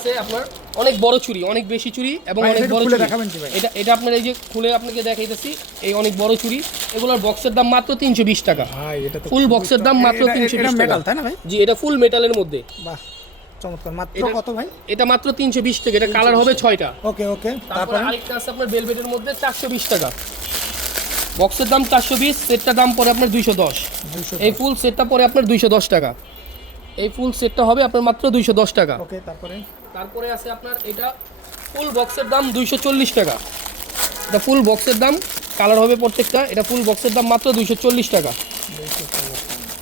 আছে আপনার অনেক বড় চুরি অনেক বেশি চুরি এবং অনেক বড় চুরি? এটা এটা আপনার এই যে খুলে আপনাকে দেখাইতেছি এই অনেক বড় চুরি। এগুলোর বক্সের দাম মাত্র তিনশো বিশ টাকা। ফুল বক্সের দাম মাত্র তিনশো বিশ টাকা। মেটাল তাই না ভাই? জি এটা ফুল মেটালের মধ্যে। বাহ চমৎকার। মাত্র কত ভাই? এটা মাত্র তিনশো বিশ টাকা এটা কালার হবে ছয়টা। ওকে ওকে তারপর? আরেকটা আছে আপনার বেলভেটের মধ্যে চারশো বিশ টাকা। বক্সের দাম চারশো বিশ সেটটা দাম পড়ে আপনার দুইশো দশ। দুইশো এই ফুল সেটটা পড়ে আপনার দুইশো দশ টাকা। এই ফুল সেটটা হবে আপনার মাত্র দুইশো দশ টাকা। ওকে তারপরে? তারপরে আছে আপনার এটা ফুল বক্সের দাম দুইশো চল্লিশ টাকা। এটা ফুল বক্সের দাম কালার হবে প্রত্যেকটা এটা ফুল বক্সের দাম মাত্র দুইশো চল্লিশ টাকা।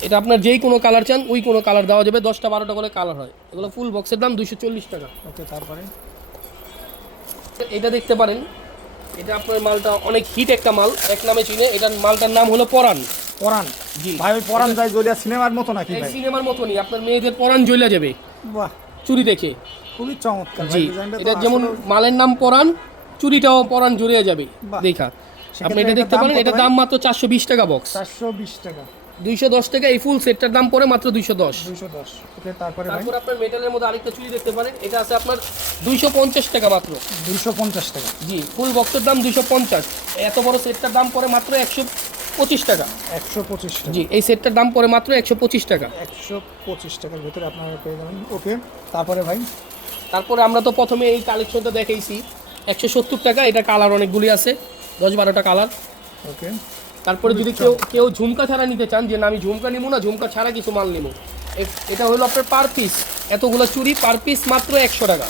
এটা আপনার যেই কোনো কালার চান ওই কোনো কালার দেওয়া যাবে দশটা বারোটা করে কালার হয়। এগুলো ফুল বক্সের দাম দুইশো চল্লিশ টাকা। ওকে তারপরে? এটা দেখতে পারেন এটা আপনার মালটা অনেক হিট একটা মাল এক নামে চিনে এটার মালটার নাম হলো পরাণ। পরান জি। ভাই ওই পরান যায় জলিয়া সিনেমার মতো নাকি সিনেমার মতনই আপনার মেয়েদের পরাণ জ্বলে যাবে। বাহ। চুরি দেখে। খুবই চমৎকার জি এটা যেমন মালের নাম পরাণ চুরিটাও জড়িয়ে যাবে দেখা। আপনি এটা দেখতে পারেন ভাই? দাম মাত্র চারশো বিশ টাকা বক্স চারশো বিশ টাকা। দুইশো দশ টাকা এই ফুল সেটটার দাম পড়ে মাত্র দুইশো দশ। তারপরে তারপর আপনার মেটালের মধ্যে আরেকটা চুরি দেখতে পারেন এটা আছে আপনার দুইশো পঞ্চাশ টাকা মাত্র। দুইশো পঞ্চাশ টাকা। জি ফুল বক্সের দাম দুইশো পঞ্চাশ। এত বড় সেটটার দাম পড়ে মাত্র একশো পঁচিশ টাকা। একশো পঁচিশ জি এই সেটটার দাম পড়ে মাত্র একশো পঁচিশ টাকা। একশো পঁচিশ টাকার ভিতরে আপনারা পেয়ে যাবেন। ওকে তারপরে ভাই? তারপরে আমরা তো প্রথমে এই কালেকশনটা দেখাইছি। একশো সত্তর টাকা এটা কালার অনেকগুলি আছে দশ বারোটা কালার। ওকে। তারপরে যদি কেউ কেউ ঝুমকা ছাড়া নিতে চান যে না আমি ঝুমকা নিবো না ঝুমকা ছাড়া কিছু মাল নিবো। এটা হলো আপনার পার পিস এতগুলো চুরি পার পিস মাত্র একশো টাকা।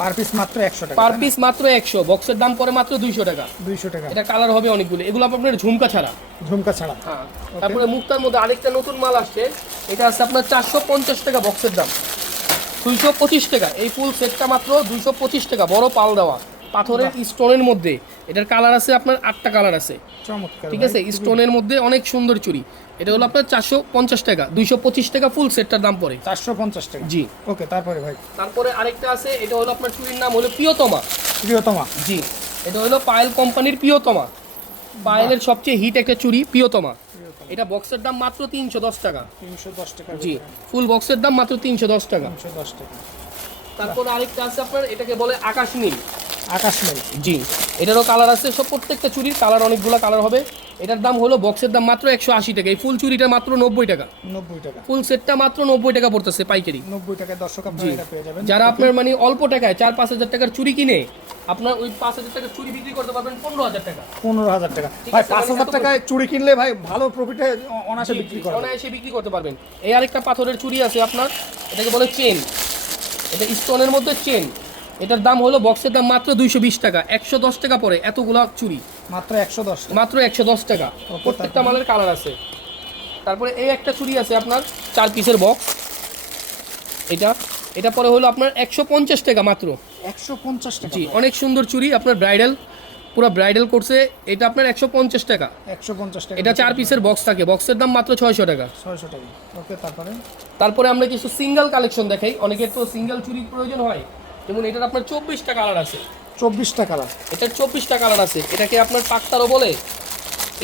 পার পিস মাত্র একশো টাকা পার পিস মাত্র একশো বক্সের দাম পরে মাত্র দুইশো টাকা। দুইশো টাকা। এটা কালার হবে অনেকগুলো। এগুলো আপনার ঝুমকা ছাড়া। ঝুমকা ছাড়া। হ্যাঁ। তারপরে মুক্তার মধ্যে আরেকটা নতুন মাল আসছে। এটা আছে আপনার চারশো পঞ্চাশ টাকা বক্সের দাম। দুইশো পঁচিশ টাকা। এই ফুল সেটটা মাত্র দুইশো পঁচিশ টাকা বড় পাল দেওয়া। পাথরের স্টোনের মধ্যে। এটার কালার আছে আপনার আটটা কালার আছে। চমৎকার ঠিক আছে? স্টোনের মধ্যে অনেক সুন্দর চুরি এটা হলো আপনার চারশো পঞ্চাশ টাকা দুইশো পঁচিশ টাকা ফুল সেটটার দাম পড়ে। চারশো পঞ্চাশ টাকা। জি। ওকে তারপরে ভাই। তারপরে আরেকটা আছে এটা হলো আপনার চুরির নাম হলো প্রিয়তমা। প্রিয়তমা। জি। এটা হলো পায়েল কোম্পানির প্রিয়তমা। পায়েলের সবচেয়ে হিট একটা চুরি প্রিয়তমা। এটা বক্সের দাম মাত্র তিনশো দশ টাকা। তিনশো দশ টাকা জি ফুল বক্সের দাম মাত্র তিনশো দশ টাকা। তিনশো দশ টাকা। তারপর আরেকটা আছে আপনার এটাকে বলে আকাশ নীল। আকাশ নীল। জি এটারও কালার আছে সব প্রত্যেকটা চুরির কালার অনেকগুলো কালার হবে। এটার দাম হলো বক্সের দাম মাত্র একশো আশি টাকা। এই ফুল চুরিটা মাত্র নব্বই টাকা। নব্বই টাকা। ফুল সেটটা মাত্র নব্বই টাকা পড়তেছে পাইকারি। নব্বই টাকায় দর্শক পেয়ে যাবেন। যারা আপনার মানে অল্প টাকায় চার পাঁচ হাজার টাকার চুরি কিনে আপনার ওই পাঁচ হাজার টাকার চুরি বিক্রি করতে পারবেন পনেরো হাজার টাকা। পনেরো হাজার টাকা। ভাই পাঁচ হাজার টাকায় চুড়ি কিনলে ভাই ভালো প্রফিটে অনায়াসে বিক্রি করা। অনায়াসে বিক্রি করতে পারবেন। এই আরেকটা পাথরের চুরি আছে আপনার এটাকে বলে চেন এটা স্টোনের মধ্যে চেন এটার দাম হলো বক্সের দাম মাত্র দুইশো বিশ টাকা। একশো দশ টাকা পড়ে এতগুলা চুরি। মাত্র একশো দশ টাকা। মাত্র একশো দশ টাকা। প্রত্যেকটা মালের কালার আছে। তারপরে এই একটা চুড়ি আছে আপনার চার পিসের বক্স এটা এটা পরে হলো আপনার একশো পঞ্চাশ টাকা মাত্র। একশো পঞ্চাশ টাকা জি অনেক সুন্দর চুড়ি আপনার ব্রাইডাল পুরো ব্রাইডাল করছে। এটা আপনার একশো পঞ্চাশ টাকা। একশো পঞ্চাশ টাকা এটা চার পিসের বক্স থাকে। বক্সের দাম মাত্র ছয়শো টাকা। ছয়শো টাকা। ওকে তারপরে? তারপরে আমরা কিছু সিঙ্গেল কালেকশন দেখাই। অনেকের তো সিঙ্গেল চুরির প্রয়োজন হয়। যেমন এটার আপনার চব্বিশটা কালার আছে। চব্বিশটা কালার এটার চব্বিশটা কালার আছে। এটাকে আপনার পাক্তারও বলে।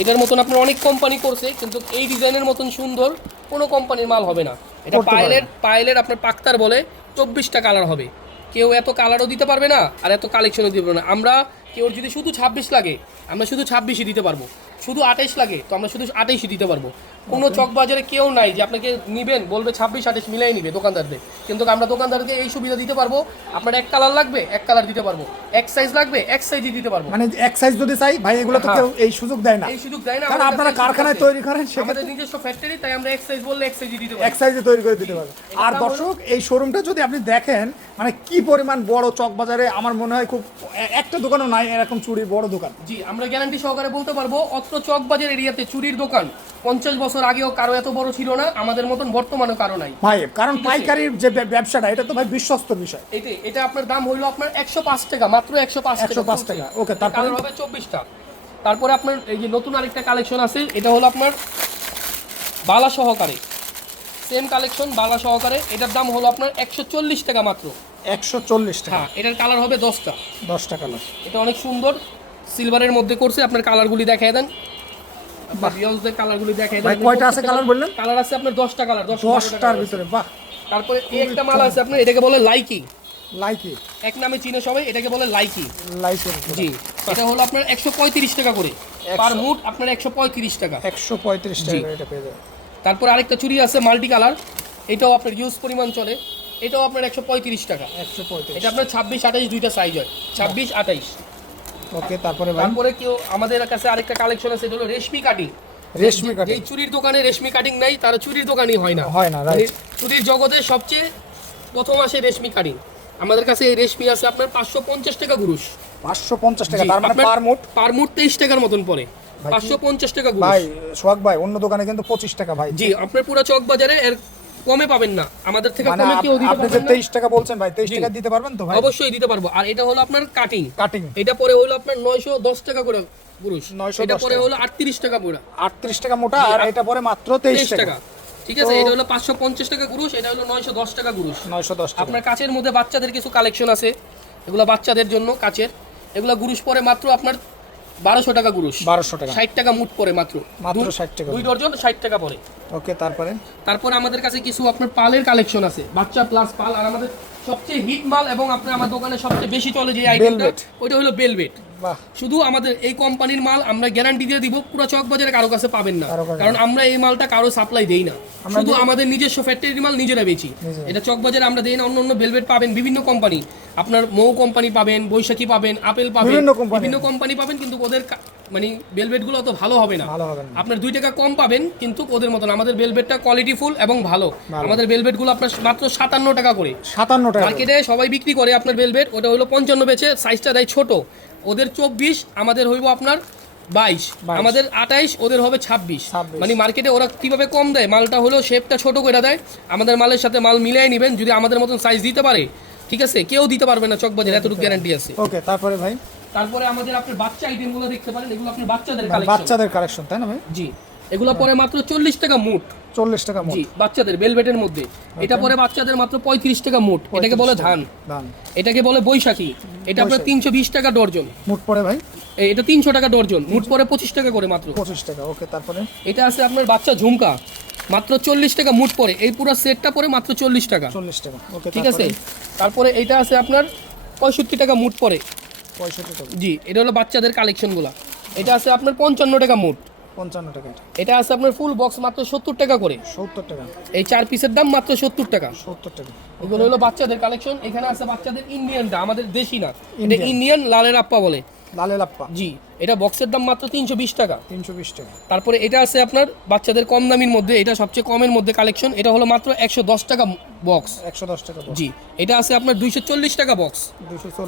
এটার মতন আপনার অনেক কোম্পানি করছে কিন্তু এই ডিজাইনের মতন সুন্দর কোনো কোম্পানির মাল হবে না। এটা পায়েলের পায়েলের আপনার পাক্তার বলে চব্বিশটা কালার হবে। কেউ এত কালারও দিতে পারবে না আর এত কালেকশনও দিতে পারবে না। আমরা কেউ যদি শুধু ছাব্বিশ লাগে আমরা শুধু ছাব্বিশই দিতে পারব। শুধু আঠাইশ লাগে তো আমরা শুধু আঠাইশই দিতে পারব। কোনো চক বাজারে কেউ নাই যে আপনাকে নিবেন বলবে ছাব্বিশ আঠাইশ মিলাই নিবে দোকানদারদের। কিন্তু আমরা দোকানদারকে এই সুবিধা দিতে পারব আপনার এক কালার লাগবে এক কালার দিতে পারব। এক সাইজ লাগবে এক সাইজই দিতে পারব। মানে এক সাইজ যদি চাই ভাই এগুলো তো হ্যাঁ। কেউ এই সুযোগ দেয় না। এই সুযোগ দেয় না কারণ আপনারা কারখানায় তৈরি করেন আমাদের নিজস্ব ফ্যাক্টরি তাই আমরা এক সাইজ বললে এক সাইজই দিতে পারব এক সাইজে তৈরি করে দিতে পারব। আর দর্শক এই শোরুমটা যদি আপনি দেখেন মানে কি পরিমাণ বড় চক বাজারে আমার মনে হয় খুব একটা দোকানও নাই এরকম চুরির বড় দোকান। জি আমরা গ্যারান্টি সহকারে বলতে পারব অত্র চকবাজার এরিয়াতে চুরির দোকান। পঞ্চাশ বছর আগেও কারও এত বড় ছিল না আমাদের মতন বর্তমানে কারও নাই। ভাই কারণ পাইকারির যে ব্যবসাটা এটা তো ভাই বিশ্বস্ত বিষয়। এইতে এটা আপনার দাম হইল আপনার একশো পাঁচ টাকা মাত্র একশো পাঁচ 105 টাকা, ওকে তারপরে? কালার হবে চব্বিশটা। তারপরে আপনার এই যে নতুন আরেকটা কালেকশন আছে এটা হলো আপনার বালা সহকারে। সেম কালেকশন বালা সহকারে এটার দাম হলো আপনার একশো চল্লিশ টাকা মাত্র। একশো চল্লিশ টাকা। হ্যাঁ এটার কালার হবে দশটা। দশ টাকা না এটা অনেক সুন্দর। সিলভারের মধ্যে করছে আপনার কালারগুলি দেখায় দেন। ভিউয়ার্সদের কালারগুলি দেখায় দেন। কয়টা আছে colour বললেন? কালার আছে আপনার দশটা কালার দশ দশটার ভিতরে বাহ। তারপরে এই একটা মাল আছে আপনার এটাকে বলে লাইকি। লাইকি। এক নামে চিনে সবাই এটাকে বলে লাইকি। লাইকের জি এটা হলো আপনার একশো পঁয়ত্রিশ টাকা করে। পার মুট আপনার একশো পঁয়ত্রিশ টাকা। একশো পঁয়ত্রিশ জি। টাকা এটা পেয়ে যাবে তারপর আরেকটা চুড়ি আছে মাল্টি কালার এটাও আপনার ইউজ পরিমাণ চলে। এটাও আপনার একশো পঁয়ত্রিশ টাকা। একশো পঁয়ত্রিশ। এটা আপনার ছাব্বিশ আঠাইশ দুইটা সাইজ হয়। ছাব্বিশ আঠাইশ ওকে তারপরে ভাই? তারপরে কেউ আমাদের কাছে আরেকটা কালেকশন আছে এটা হলো রেশমি কাটিং রেশমি কাটিং যেই চুরির দোকানে রেশমি কাটিং নাই তার চুরির দোকানই হয় না। হয় না, right. মানে চুরির জগতে সবচেয়ে প্রথম আসে রেশমি কাটিং আমাদের কাছে এই রেশমি আছে আপনার পাঁচশো পঞ্চাশ টাকা গুরুষ পাঁচশো পঞ্চাশ টাকা তার মানে পার মুট? পার মুট তেইশ টাকার মতন পড়ে। পাঁচশো পঞ্চাশ টাকা ভাই সোহাগ ভাই অন্য দোকানে কিন্তু পঁচিশ টাকা ভাই। জি আপনার পুরো চক বাজারে এর কমে পাবেন না। আমাদের থেকে মানে কমে কেউ দিতে আপনি যে পারবেন না। তেইশ টাকা বলছেন ভাই তেইশ জি। টাকা দিতে পারবেন তো ভাই? অবশ্যই দিতে পারব। আর এটা হলো আপনার কাটিং কাটিং এটা পরে হলো আপনার নয়শো দশ টাকা করে পুরুষ। 910 এটা পরে হলো আটত্রিশ টাকা পুরো আটত্রিশ টাকা মোটা আর এটা পরে মাত্র তেইশ তেইশ টাকা। টাকা। ঠিক আছে এটা হলো পাঁচশো পঞ্চাশ টাকা গুরুষ এটা হলো নয়শো দশ টাকা গুরুষ নয়শো দশ টাকা। আপনার কাচের মধ্যে বাচ্চাদের কিছু কালেকশন আছে। এগুলো বাচ্চাদের জন্য কাচের। এগুলো গুরুষ পরে মাত্র আপনার বারোশো টাকা গুরুষ বারোশো টাকা। ষাট টাকা মুট পরে মাত্র। মাত্র ষাট টাকা। দুই ডর্জন ষাট টাকা পরে ওকে তারপরে? তারপরে আমাদের কাছে কিছু আপনার পালের কালেকশন আছে। বাচ্চা প্লাস পাল আর আমাদের সবচেয়ে হিট মাল এবং আপনার আমার দোকানে সবচেয়ে বেশি চলে যে আইটেমটা ওইটা হলো বেলভেট শুধু আমাদের এই কোম্পানির মাল আমরা গ্যারান্টি দিয়ে দিব পুরো চক বাজারে কারও কাছে পাবেন না। কারণ আমরা এই মালটা কারও সাপ্লাই দেই না। শুধু আমাদের নিজস্ব ফ্যাক্টরির মাল নিজেরা বেচি। এটা চক বাজারে আমরা দেই না অন্য অন্য বেলভেট পাবেন বিভিন্ন কোম্পানি আপনার মৌ কোম্পানি পাবেন বৈশাখী পাবেন আপেল পাবেন বিভিন্ন কোম্পানি পাবেন কিন্তু ওদের মানে বেলভেটগুলো অত ভালো হবে না। আপনার দুই টাকা কম পাবেন কিন্তু ওদের মতন। আমাদের বেলভেটটা কোয়ালিটি ফুল এবং ভালো। আমাদের বেলভেটগুলো আপনার মাত্র সাতান্ন টাকা করে। সাতান্ন টাকা মার্কেটে সবাই বিক্রি করে আপনার বেলভেট ওটা হলো পঞ্চান্ন বেচে সাইজটা দেয় ছোট। ওদের চব্বিশ আমাদের হইব আপনার বাইশ। আমাদের আঠাইশ ওদের হবে ছাব্বিশ। মানে মার্কেটে ওরা কীভাবে কম দেয়? মালটা হলো শেপটা ছোট করে দেয়। আমাদের মালের সাথে মাল মিলিয়ে নেবেন যদি আমাদের মতন সাইজ দিতে পারে। ঠিক আছে? কেউ দিতে পারবে না চকবাজার এতটুকু গ্যারান্টি আছে। ওকে তারপরে ভাই? তারপরে আমাদের আপনার বাচ্চা আইটেমগুলো দেখতে পারেন এগুলো আপনার বাচ্চাদের মানে কালেকশন বাচ্চাদের কালেকশন তাই না ভাই? জি। এগুলো পরে মাত্র চল্লিশ টাকা মুট। চল্লিশ টাকা জি বাচ্চাদের বেলভেটের মধ্যে। এটা পরে বাচ্চাদের মাত্র পঁয়ত্রিশ টাকা মুট। এটাকে বলে ধান। এটাকে বলে বৈশাখী। এটা আপনার তিনশো বিশ টাকা ডর্জন। মোট পড়ে ভাই? এটা তিনশো টাকা ডর্জন। মুট পরে পঁচিশ টাকা করে মাত্র। পঁচিশ টাকা ওকে তারপরে? এটা আছে আপনার বাচ্চা ঝুমকা। মাত্র চল্লিশ টাকা মুট পরে। এই পুরো সেটটা পরে মাত্র চল্লিশ টাকা। চল্লিশ টাকা ওকে ঠিক আছে? তারপরে? এটা আছে আপনার পঁয়ষট্টি টাকা মুট পরে। পঁয়ষট্টি টাকা। জি এটা হলো বাচ্চাদের কালেকশনগুলো এটা আছে আপনার পঞ্চান্ন টাকা মুট। পঞ্চান্ন টাকা এটা। আছে আপনার ফুল বক্স মাত্র সত্তর টাকা করে। সত্তর টাকা। এই চার পিসের দাম মাত্র সত্তর টাকা। সত্তর টাকা। এগুলো হলো বাচ্চাদের কালেকশন এখানে আছে বাচ্চাদের ইন্ডিয়ানটা আমাদের দেশি না। এটা ইন্ডিয়ান লালের আপ্পা বলে। লালে লাপ্পা। জি এটা বক্সের দাম মাত্র তিনশো বিশ টাকা। তিনশো বিশ টাকা। তারপরে এটা আছে আপনার বাচ্চাদের কম দামির মধ্যে এটা সবচেয়ে কমের মধ্যে কালেকশন এটা হলো মাত্র একশো দশ টাকা বক্স একশো দশ টাকা জি এটা আছে আপনার দুইশো চল্লিশ টাকা বক্স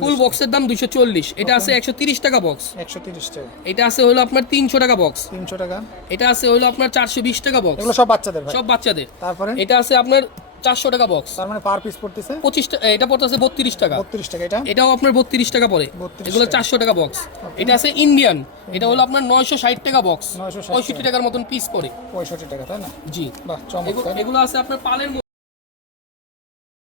ফুল বক্সের দাম দুইশো চল্লিশ এটা আছে একশো তিরিশ টাকা বক্স একশো তিরিশ টাকা। এটা আছে হলো আপনার তিনশো টাকা বক্স তিনশো টাকা। এটা আছে হলো আপনার চারশো বিশ টাকা বক্স এগুলো সব বাচ্চাদের সব বাচ্চাদের। তারপরে? এটা আছে আপনার চারশো টাকা বক্স তার মানে পার পিস পড়তেছে? পঁচিশ টাকা এটা পড়তেছে বত্রিশ টাকা। বত্রিশ টাকা এটা? এটাও আপনার বত্রিশ টাকা পড়ে। এগুলো চারশো টাকা বক্স এটা আছে ইন্ডিয়ান এটা হলো আপনার নয়শো ষাট টাকা বক্স 960 পঁয়ষট্টি টাকার মতন পিস পড়ে। পঁয়ষট্টি টাকা তাই না? জি। বাহ এগু- এগুলো আছে আপনার পালের